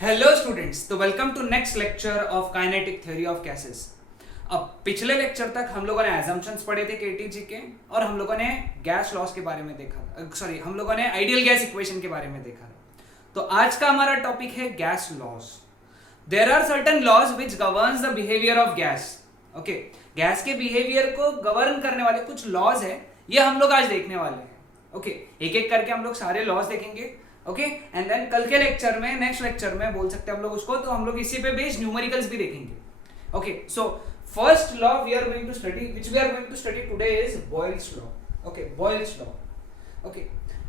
Hello students, तो welcome to next lecture of kinetic theory of gases. अब पिछले lecture तक हम लोगों ने एजम्पशंस पढ़े थे केटीजी के, और हम लोगों ने गैस लॉस के बारे में देखा, हम लोगों ने आइडियल गैस इक्वेशन के बारे में देखा। तो आज का हमारा टॉपिक है gas laws. There are certain laws which governs the behaviour of gas. Okay, gas के बिहेवियर को गवर्न करने वाले कुछ लॉज है, ये हम लोग आज देखने वाले हैं। ओके, एक एक करके हम लोग सारे लॉज देखेंगे। ओके, एंड देन कल के लेक्चर में, नेक्स्ट लेक्चर में बोल सकते हैं हम लोग उसको, तो हम लोग इसी पे बेस्ड न्यूमेरिकल्स भी देखेंगे। Okay, so first law we are going to study, which we are going to study today is Boyle's law. Okay, Boyle's law. Okay,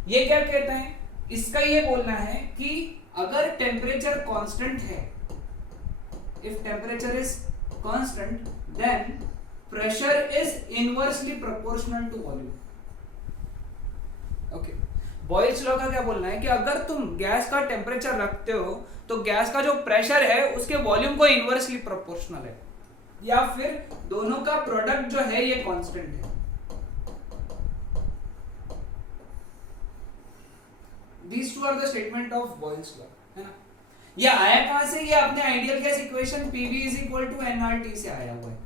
ये क्या कहता है? इसका ये बोलना है कि अगर टेम्परेचर कांस्टेंट है, if temperature is constant then pressure is inversely proportional to volume. Okay, Boyle's law का क्या बोलना है कि अगर तुम गैस का टेम्परेचर रखते हो तो गैस का जो प्रेशर है उसके वॉल्यूम को इनवर्सली प्रोपोर्शनल है, या फिर दोनों का प्रोडक्ट जो है ये कांस्टेंट है। These two are the statement of Boyle's law, है ना? ये आया कहां से? ये अपने ideal gas equation PV is equal to nRT से आया हुआ है,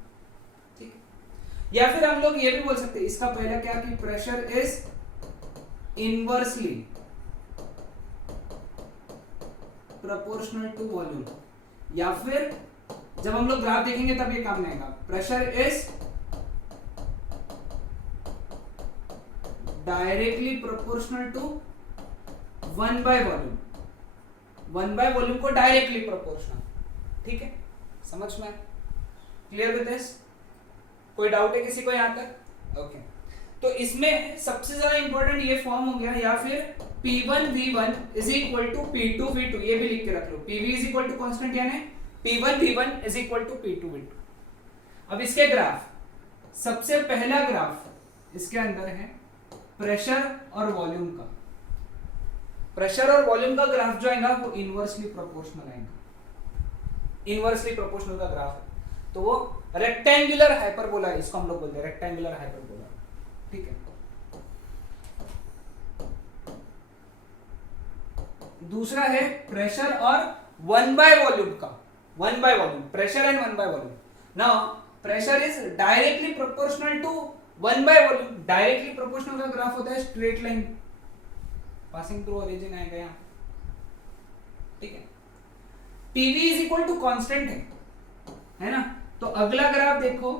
ठीक है? या फिर हम लोग ये भी बोल सकते हैं, इसका पहला क्या कि pressure is inversely proportional to volume, या फिर जब हम लोग ग्राफ देखेंगे तब ये काम नहीं आएगा। Pressure is directly proportional to 1 by volume, 1 by volume को डायरेक्टली प्रोपोर्शनल। ठीक है, समझ में? Clear with this? कोई डाउट है किसी को यहां तक? ओके, तो इसमें सबसे ज्यादा इंपॉर्टेंट ये फॉर्म हो गया, या फिर P1 V1 is equal to P2 V2, ये भी लिख के रख लो। PV is equal to constant, यानी P1 V1 is equal to P2 V2। अब इसके ग्राफ, सबसे पहला ग्राफ इसके अंदर है प्रेशर और वॉल्यूम का। प्रेशर और वॉल्यूम का ग्राफ जो आएगा वो इनवर्सली प्रोपोर्शनल आएगा। इनवर्सली प्रोपोर्शनल का ग्राफ है तो वो रेक्टेंगुलर हाइपरबोला है, इसको हम लोग बोलते हैं रेक्टेंगुलर हाइपरबोला। ठीक है, दूसरा है प्रेशर और 1 बाय वॉल्यूम का। 1 by volume, pressure and 1 by volume. Now pressure is directly proportional to 1 by volume. Directly proportional का ग्राफ होता है straight line passing through origin आएगा यहां, ठीक है? PV is equal to constant है ना? तो अगला ग्राफ देखो,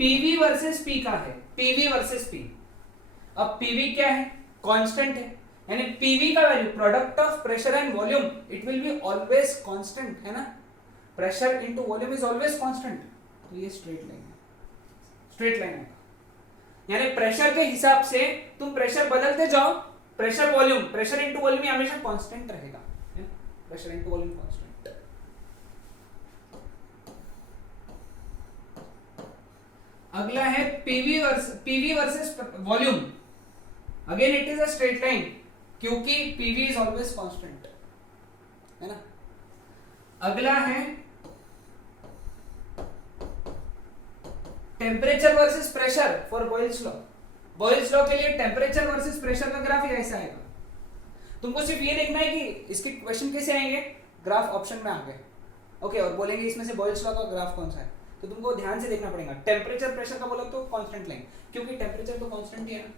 PV वर्सेस P का है, PV वर्सेस P। अब PV क्या है? कांस्टेंट है, यानी PV का value product of pressure and volume it will be always constant, है ना? Pressure into volume is always constant, तो ये स्ट्रेट लाइन है, स्ट्रेट लाइन है। यानी प्रेशर के हिसाब से तुम प्रेशर बदलते जाओ, pressure volume, pressure into volume हमेशा कांस्टेंट रहेगा, है ना? Pressure into volume constant. अगला है PV versus volume. Again it is a straight line क्योंकि PV इज ऑलवेज कांस्टेंट, है ना? अगला है temperature versus pressure for Boyle's law. Boils law के लिए टेम्परेचर वर्सेस प्रेशर का ग्राफ ऐसा आएगा। तुमको सिर्फ ये देखना है कि इसके क्वेश्चन कैसे आएंगे, ग्राफ ऑप्शन में आ गए, ओके, और बोलेंगे इसमें से बॉयल्स लॉ का ग्राफ कौन सा है, तो तुमको ध्यान से देखना पड़ेगा। टेम्परेचर प्रेशर का बोला तो कांस्टेंट लाइन, क्योंकि टेम्परेचर तो कांस्टेंट ही है ना,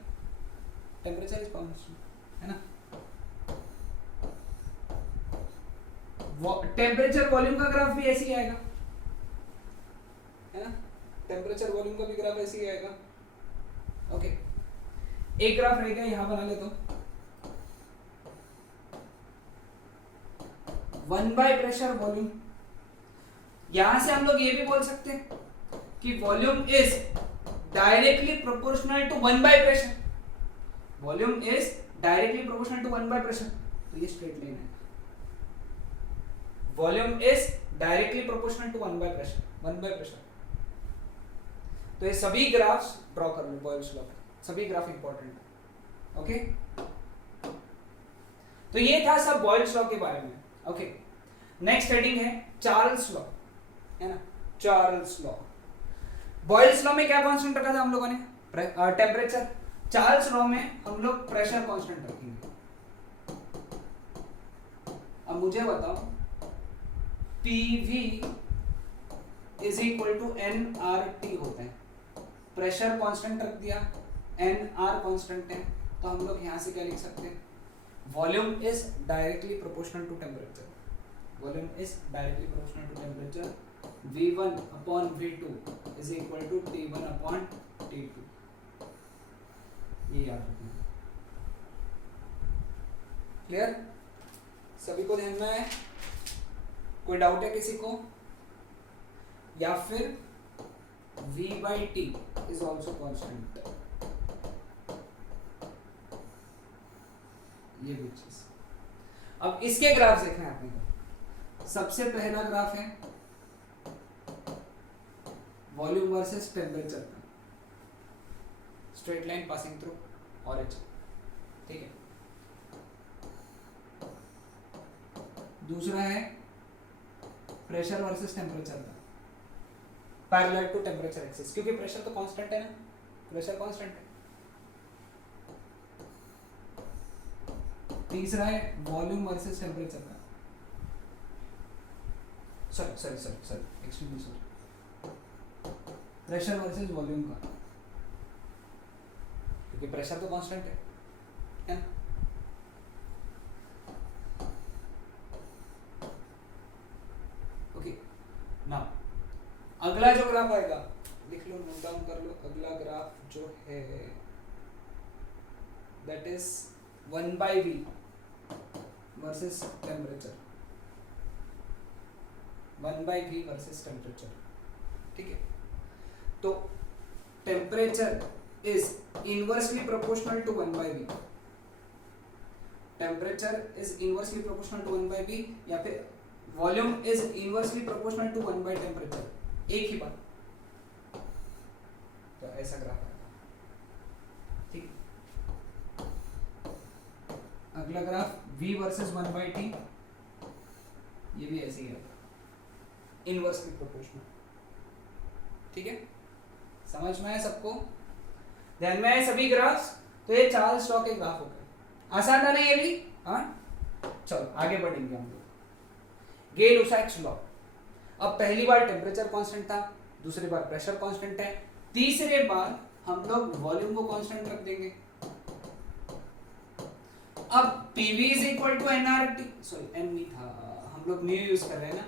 टेम्परेचर इज कांस्टेंट, है ना? टेम्परेचर वॉल्यूम का ग्राफ भी ऐसे ही आएगा, है ना? टेम्परेचर वॉल्यूम का भी ग्राफ ऐसे ही आएगा। ओके, एक ग्राफ रह गया, यहां बना ले तो 1 बाय प्रेशर वॉल्यूम। यहां से हम लोग ये भी बोल सकते हैं कि volume is directly proportional to 1 by pressure. Volume is directly proportional to 1 by pressure, तो ये स्ट्रेट लाइन है। Volume is directly proportional to 1 by pressure, 1 by pressure. तो ये सभी ग्राफ्स ड्रॉ कर लो बॉयल्स लॉ, सभी ग्राफ इंपॉर्टेंट है, ओके? तो ये था सब बॉयल्स लॉ के बारे में। ओके, नेक्स्ट हेडिंग है चार्ल्स लॉ, है ना? Charles law. बॉयल्स लॉ में क्या कांस्टेंट रखा था हम लोगों ने? टेम्परेचर। चार्ल्स लॉ में हम लोग प्रेशर कांस्टेंट रखेंगे। अब मुझे बताओ PV is equal to nRT होता है, प्रेशर कांस्टेंट रख दिया, nR कांस्टेंट है, तो हम लोग यहाँ से क्या लिख सकते हैं, volume is directly proportional to temperature, volume is directly proportional to temperature, V1 upon V2 is equal to T1 upon T2, ये याद रखना। क्लियर, सभी को ध्यान में है? कोई डाउट है किसी को? या फिर V by T is also constant, ये भी चीज। अब इसके ग्राफ देखना है अपने को। सबसे पहला ग्राफ है वॉल्यूम वर्सेस टेम्परेचर का, straight line passing through origin, ठीक है। दूसरा है प्रेशर वर्सेस टेम्परेचर का, पैरेलल टू टेम्परेचर एक्सिस, क्योंकि प्रेशर तो कांस्टेंट है ना, प्रेशर कांस्टेंट है। तीसरा है वॉल्यूम वर्सेस टेम्परेचर का, sorry excuse me sorry, pressure versus volume का, क्योंकि प्रेशर तो कांस्टेंट है ना। ओके, नाउ अगला जो ग्राफ आएगा, लिख लो, नोट डाउन कर लो, अगला ग्राफ जो है that is 1/V versus temperature, 1/V versus temperature, ठीक है। तो temperature is inversely proportional to 1/V, temperature is inversely proportional to 1/V, या फिर volume is inversely proportional to 1/टेम्परेचर, एक ही बात। तो ऐसा ग्राफ आएगा, ठीक। अगला ग्राफ V वर्सेस 1/T, ये भी ऐसे ही है, इनवर्सली प्रोपोर्शनल, ठीक है। समझ में है सबको? ध्यान में है सभी ग्राफ्स? तो ये चार्ल्स लॉ के ग्राफ हो गए, आसान था ना ये भी? हाँ, चलो आगे बढ़ेंगे हम लोग। गे-लुसाक्स लॉ, अब पहली बार टेम्परेचर कांस्टेंट था, दूसरी बार प्रेशर कांस्टेंट है, तीसरे बार हम लोग वॉल्यूम को कांस्टेंट रख देंगे। अब PV is equal to nRT, sorry n नहीं था, हम लोग म्यू यूज कर रहे हैं ना।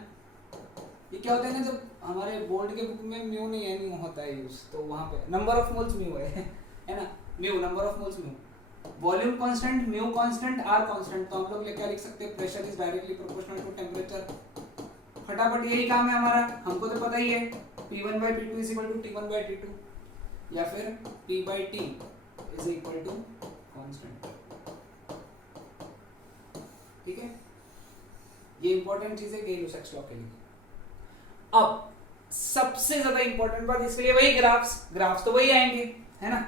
ये क्या होता है ना, जब हमारे बोर्ड के बुक में म्यू नहीं है, म्यू होता है यूज, तो वहां पे नंबर ऑफ मोल्स म्यू है ना, mu number of moles mu, volume constant, mu constant, R constant, तो हम लोग क्या लिख सकते हैं, pressure is directly proportional to temperature. फटाफट यही काम है हमारा, हमको तो पता ही है, P1/P2 is equal to T1/T2, या फिर P/T is equal to constant, ठीक है। ये इंपॉर्टेंट चीज है गे-लुसाक्स लॉ के लिए। अब सबसे ज्यादा इंपॉर्टेंट बात, इसके लिए वही ग्राफ्स तो वही आएंगे, है ना।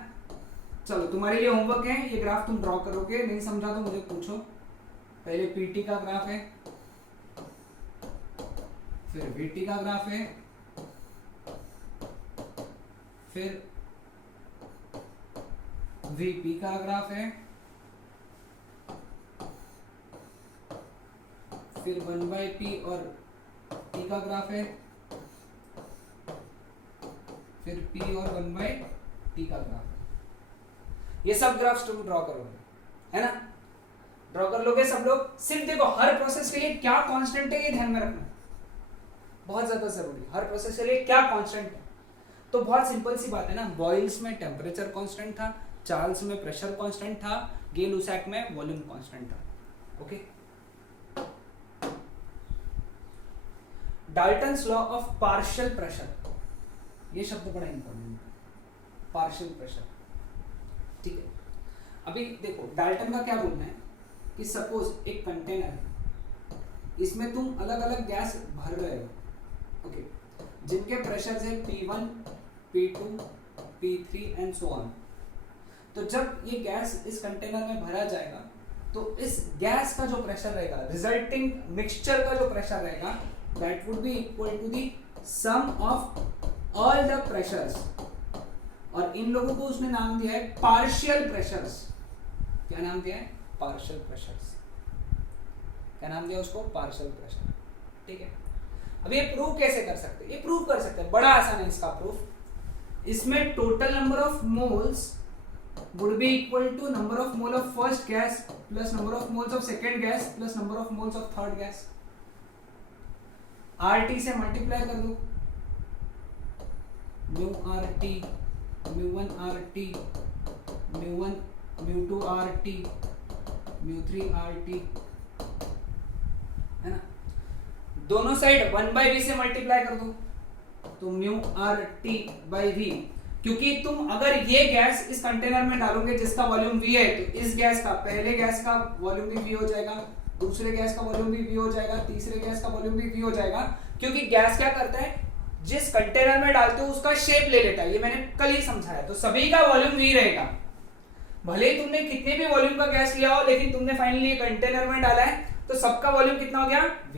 चलो तुम्हारे लिए होमवर्क है, ये ग्राफ तुम ड्रॉ करोगे, नहीं समझा तो मुझे पूछो। पहले PT का ग्राफ है, फिर VT का ग्राफ है, फिर VP का ग्राफ है, फिर 1/P और T का ग्राफ है, फिर P और 1/T का ग्राफ है। ये सब ग्राफ्स तुम ड्रॉ करोगे, है ना, ड्रॉ कर लोगे सब लोग। सिर्फ देखो, हर प्रोसेस के लिए क्या कांस्टेंट है ये ध्यान में रखना, बहुत ज्यादा जरूरी। हर प्रोसेस के लिए क्या कांस्टेंट है, तो बहुत सिंपल सी बात है ना। बॉयल्स में टेम्परेचर कांस्टेंट था, चार्ल्स में प्रेशर कांस्टेंट था, गे-लुसाक में वॉल्यूम कांस्टेंट था, okay. Dalton's law of partial pressure, ये शब्द बड़ा इंपॉर्टेंट है, पार्शियल प्रेशर, ठीक है। अभी देखो, डाल्टन का क्या बोलना है कि सपोज एक कंटेनर है, इसमें तुम अलग अलग गैस भर रहे हो, ओके, जिनके प्रेशर है P1, P2, P3 and so on. तो जब ये गैस इस कंटेनर में भरा जाएगा, तो इस गैस का जो प्रेशर रहेगा, रिजल्टिंग मिक्सचर का जो प्रेशर रहेगा, that would be equal to the sum of all the pressures, और इन लोगों को उसने नाम दिया है पार्शियल प्रेशर्स। क्या नाम दिया है? Partial pressures. क्या नाम दिया उसको, पार्शियल प्रेशर। ठीक है, अब ये प्रूव कैसे कर सकते हैं, ये प्रूव कर सकते हैं, बड़ा आसान है इसका प्रूफ। इसमें total number of moles would be equal to number of mole of first gas plus number of moles of second gas plus number of moles of third gas। RT से multiply कर दो, mu RT, mu1 RT, mu1 mu2 RT, mu3 RT, है ना। दोनों side 1/v से multiply कर दो, तो mu RT by v। क्योंकि तुम अगर ये गैस इस कंटेनर में डालोगे जिसका वॉल्यूम V है, तो इस गैस का, पहले गैस का वॉल्यूम भी V हो जाएगा, दूसरे गैस का वॉल्यूम भी V हो जाएगा, तीसरे गैस का वॉल्यूम भी V हो जाएगा। क्योंकि गैस क्या करता है, जिस कंटेनर में डालते हो उसका शेप ले लेता है, ये मैंने कल ही समझाया। तो सभी का वॉल्यूम V रहेगा, भले ही तुमने कितने भी वॉल्यूम का गैस लिया हो, लेकिन तुमने फाइनली कंटेनर में डाला है, तो सबका वॉल्यूम कितना हो गया, V।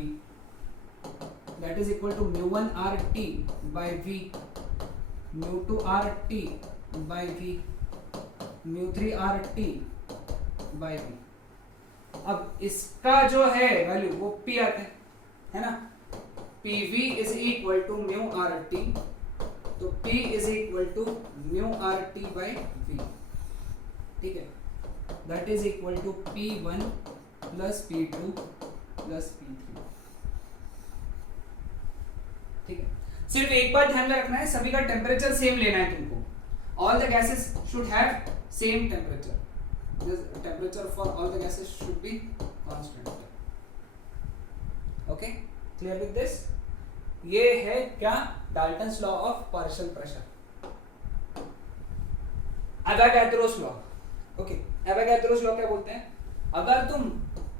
That is equal to mu1 RT by V, mu2 RT by V, mu3 RT by V। अब इसका जो है वैल्यू वो P आते है ना, PV is equal to mu RT, तो P is equal to mu RT by V। ठीक है, that is equal to P1 plus P2 plus P3। ठीक है, सिर्फ एक बात ध्यान में रखना है, सभी का टेम्परेचर सेम लेना है तुमको। All the gases should have same temperature, temperature for all the gases should be constant. Okay, clear with this? ये है क्या, Dalton's law of partial pressure, Avogadro's law. Okay, Avogadro's law क्या बोलते हैं, अगर तुम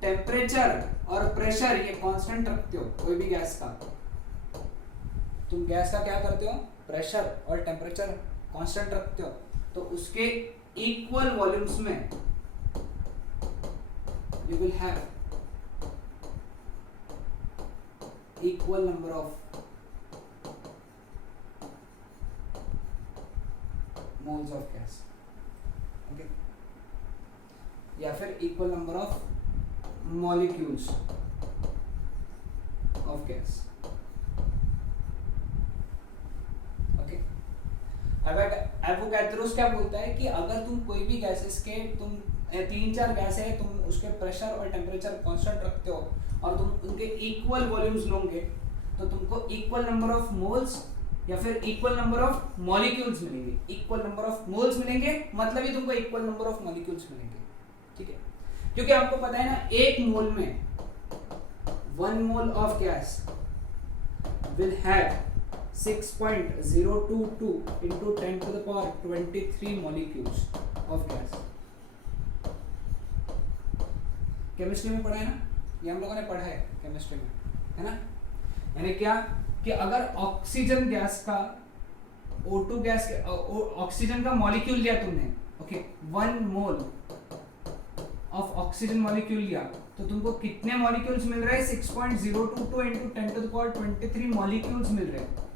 टेम्परेचर और प्रेशर ये कांस्टेंट रखते हो कोई भी गैस का, तुम गैस का क्या करते हो, प्रेशर और टेम्परेचर कांस्टेंट रखते हो, तो उसके इक्वल वॉल्यूम्स में you will have equal number of moles of gas. Okay, या फिर equal number of molecules of gas. Avogadro's क्या बोलता है कि अगर तुम कोई भी गैसेस के, तुम 3-4 गैस है, तुम उसके प्रेशर और टेम्परेचर कांस्टेंट रखते हो और तुम उनके इक्वल वॉल्यूम्स लोगे, तो तुमको इक्वल नंबर ऑफ मोल्स या फिर इक्वल नंबर ऑफ मॉलिक्यूल्स मिलेंगे। इक्वल नंबर ऑफ मोल्स मिलेंगे मतलब ही तुमको इक्वल नंबर ऑफ मॉलिक्यूल्स मिलेंगे। ठीक है, क्योंकि आपको पता है ना, एक मोल में 1 mole of gas will have 6.022 into 10 to the power 23 molecules of gas। Chemistry में पढ़ा है ना, ये हम लोगों ने पढ़ा है केमिस्ट्री में, है ना। यानी क्या कि अगर ऑक्सीजन गैस का, O2 गैस के, ऑक्सीजन का मॉलिक्यूल लिया तुमने, okay, 1 mole of oxygen molecule लिया, तो तुमको कितने मॉलिक्यूल्स मिल रहे हैं, 6.022 into 10 to the power 23 molecules मिल रहे हैं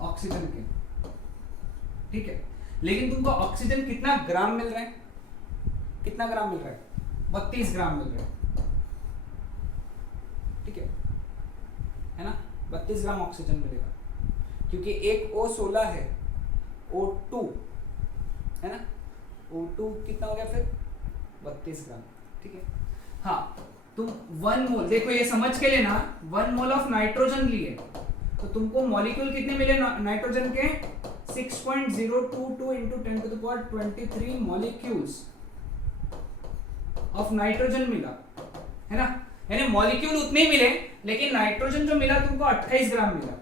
ऑक्सीजन के। ठीक है, लेकिन तुमको ऑक्सीजन कितना ग्राम मिल रहा है, कितना ग्राम मिल रहा है, 32 ग्राम मिल रहा है। ठीक है ना, 32 ग्राम ऑक्सीजन मिलेगा, क्योंकि एक O16 है, O2 है ना, O2 कितना हो गया फिर 32 ग्राम। ठीक है, हाँ, तुम 1 मोल, देखो ये समझ के लेना, 1 मोल ऑफ नाइट्रोजन लिए तो तुमको मॉलिक्यूल कितने मिले नाइट्रोजन के, 6.022 into 10 to the power 23 molecules of nitrogen मिला, है ना। यानी मॉलिक्यूल उतने ही मिले, लेकिन नाइट्रोजन जो मिला तुमको 28 ग्राम मिला।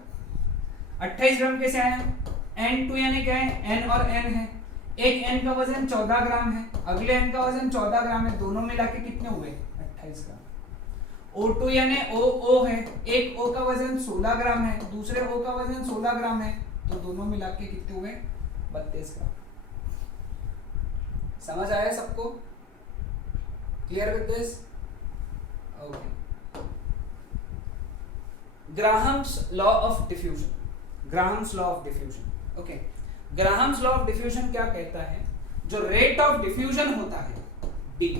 28 ग्राम कैसे आया, N2 यानी क्या है, N और N है, एक N का वजन 14 ग्राम है, अगले N का वजन 14 ग्राम है, दोनों मिला के कितने हुए, 28 ग्राम। O2 यानी O है, एक O का वजन 16 ग्राम है, दूसरे O का वजन 16 ग्राम है, तो दोनों मिला के कितने हुए, 32 ग्राम। समझ आया सबको, clear with this? Okay, Graham's law of diffusion, Graham's law of diffusion. Okay, Graham's law of diffusion क्या कहता है, जो रेट ऑफ डिफ्यूजन होता है D,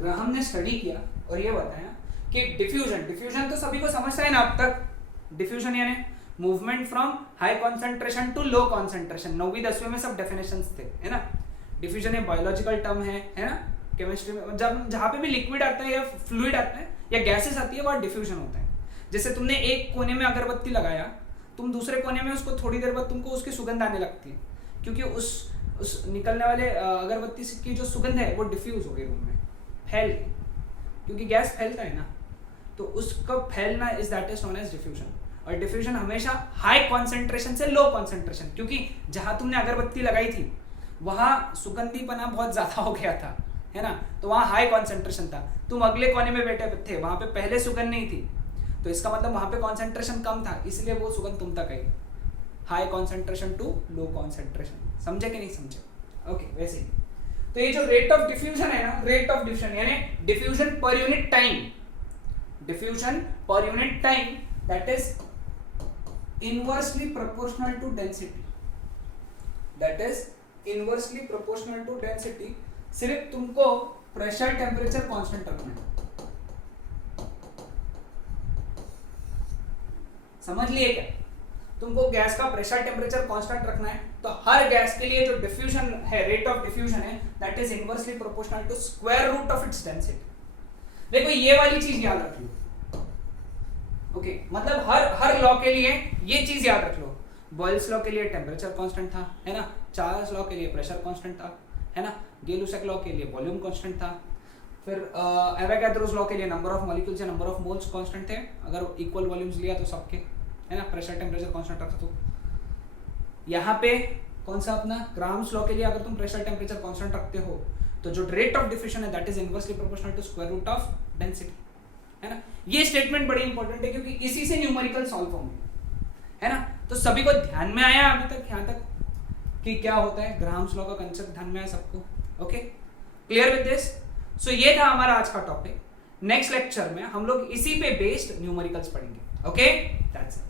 ग्राहम ने स्टडी किया और ये बताया कि डिफ्यूजन तो सभी को समझता है ना अब तक। डिफ्यूजन यानी movement from high concentration to low concentration, 9वीं 10वीं में सब डेफिनेशंस थे, है ना। डिफ्यूजन एक बायोलॉजिकल टर्म है ना, केमिस्ट्री में जब जहाँ पे भी लिक्विड आता है या फ्लूइड आता है या गैसेस आती है वहाँ डिफ्यूजन होता है। जैसे तुमने एक कोने में अगरबत्ती लगाया, तुम दूसरे कोने में उसको थोड़ी देर बाद तुमको उसकी सुगंध आने लगती है, क्योंकि उस निकलने वाले अगरबत्ती की जो सुगंध है वो डिफ्यूज हो गई रूम में, फैल गई, क्योंकि गैस फैलता है ना, तो उसका फैलना is that is known as diffusion. और डिफ्यूजन हमेशा हाई कॉन्सेंट्रेशन से लो कॉन्सेंट्रेशन, क्योंकि जहां तुमने अगरबत्ती लगाई थी वहां सुगंधीपना बहुत ज्यादा हो गया था, है ना, तो वहां हाई कॉन्सेंट्रेशन था। तुम अगले कोने में बैठे थे, वहां पे पहले सुगंध नहीं थी, तो इसका मतलब वहां पे कॉन्सेंट्रेशन कम था, इसलिए वो सुगंध तुम तक आई। High concentration to low concentration, समझे कि नहीं समझे? ओके, वैसे ही तो ये जो रेट ऑफ डिफ्यूजन है ना, रेट ऑफ डिफ्यूजन यानी diffusion per unit time, diffusion per unit time that is inversely proportional to density, that is inversely proportional to density. सिर्फ तुमको प्रेशर टेम्परेचर कांस्टेंट रखना है, समझ लिए क्या? तुमको गैस का प्रेशर टेम्परेचर कांस्टेंट रखना है, तो हर गैस के लिए जो डिफ्यूजन है, रेट ऑफ डिफ्यूजन है, that is inversely proportional to square root of its density. देखो ये वाली चीज याद रख लो, ओके मतलब हर लॉ के लिए ये चीज याद रख लो। बॉयल्स लॉ के लिए टेम्परेचर कांस्टेंट था, है ना, चार्ल्स लॉ के लिए प्रेशर कांस्टेंट था, है ना, गे-लुसाक लॉ के लिए वॉल्यूम कांस्टेंट था, फिर एवोगाड्रोस लॉ के लिए नंबर ऑफ मॉलिक्यूल्स या नंबर ऑफ मोल्स कांस्टेंट थे, अगर इक्वल वॉल्यूम्स लिया तो सबके, है ना, प्रेशर टेम्परेचर कांस्टेंट रखा। तो यहाँ पे कौन सा अपना ग्राहम्स लॉ के लिए अगर तुम प्रेशर टेम्परेचर कांस्टेंट रखते हो तो जो रेट ऑफ डिफ्यूजन है that is inversely proportional to square root of density, है ना। ये स्टेटमेंट बड़ी इंपॉर्टेंट है क्योंकि इसी से न्यूमेरिकल सॉल्व होंगे, है ना। तो सभी को ध्यान में आया अभी तक यहाँ तक कि क्या होता है, ग्राहम्स लॉ का कंसेप्ट ध्यान में आया सबको? Okay, clear with this? So ये था हमारा आज का टॉपिक। नेक्स्ट लेक्चर में हम लोग इसी पे बेस्ड न्यूमेरिकल्स पढ़ेंगे। Okay, that's it.